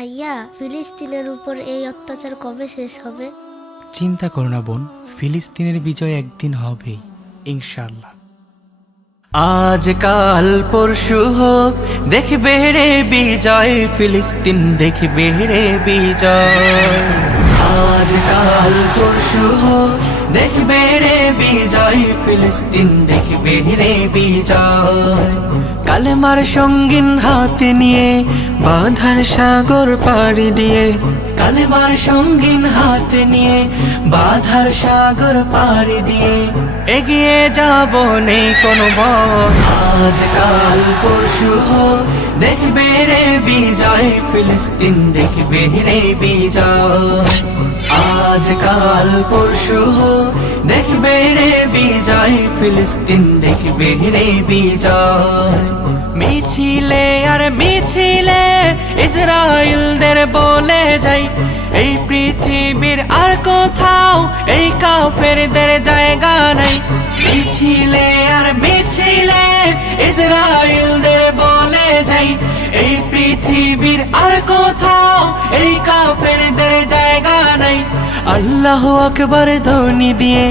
ভাইয়া, ফিলিস্তিনের উপর এই অত্যাচার কবে শেষ হবে? চিন্তা করো না বোন, ফিলিস্তিনের বিজয় একদিন হবেই ইনশাআল্লাহ। আজ কাল পরশু হোক, দেখবে রে বিজয়, ফিলিস্তিন দেখবে রে বিজয়। আজ কাল পরশু হোক, দেখবে রে বিজয়, ফিলিস্তিন দেখবে রে বিজয়। কালেমার সঙ্গীন হাতে নিয়ে বাধার সাগর পাড়ি দিয়ে, কালেমার সঙ্গীন হাতে নিয়ে বাধার সাগর পাড়ি দিয়ে এগিয়ে যাব, নেই কোনো ভয়। আজ কাল পরশু হোক, দেখবে রে বিজয়, ফিলিস্তিন দেখবে রে বিজয়। আজ কাল পরশু হোক, দেখবে রে বিজয়, ফিলিস্তিন দেখবে রে বিজয়। মিছিলে আর মিছিলে ইসরায়েলদের বলে যাই, এই পৃথিবীর আর কোথাও এই কাফেরদের জায়গা নাই। মিছিলে আর মিছিলে ইসরায়েলদের বলে যাই, এই পৃথিবীর আর কোথাও এই কাফেরদের জায়গা নাই। আল্লাহু আকবার ধ্বনি দিয়ে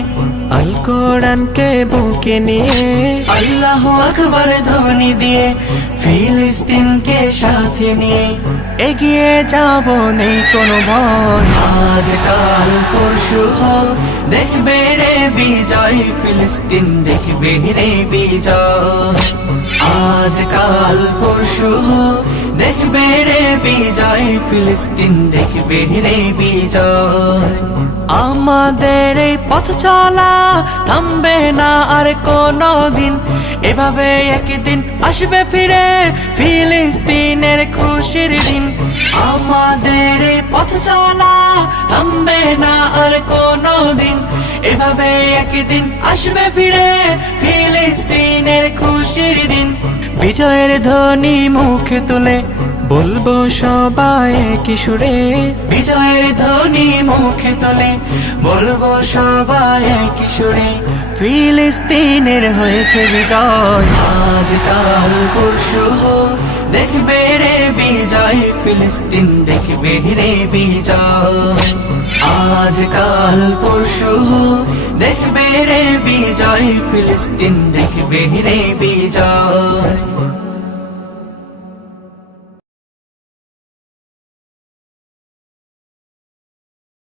আল কোরআনকে বুকে নিয়ে, আল্লাহু আকবার ধ্বনি দিয়ে ফিলিস্তিনকে সাথে নিয়ে এগিয়ে যাব, নেই কোনো ভয়। আজ কাল পরশু হোক, দেখবে রে বিজয়, ফিলিস্তিন দেখবে রে বিজয়। আজ কাল পরশু হোক, দেখবে রে বিজয়, ফিলিস্তিন দেখবে রে বিজয়। আমাদের এই পথ চলা থামবে না আর কোনো দিন, এভাবে একদিন আসবে ফিরে ফিলিস্তিনের খুশির দিন। আমাদের এই পথ চলা থামবে না আর কোনো দিন, এভাবে একদিন আসবে ফিরে ফিলিস্তিনের খুশির দিন। বিজয়ের ধ্বনি মুখে তুলে বলবো সবাই একই সুরে, বিজয়ের ধ্বনি মুখে তুলে বলবো সবাই একই সুরে, ফিলিস্তিনের হয়েছে বিজয়। আজ কাল পরশু হোক, দেখবে রে বিজয়, ফিলিস্তিন দেখবে রে বিজয়। আজ কাল পরশু হোক, দেখবে রে বিজয়, ফিলিস্তিন দেখবে রে বিজয়।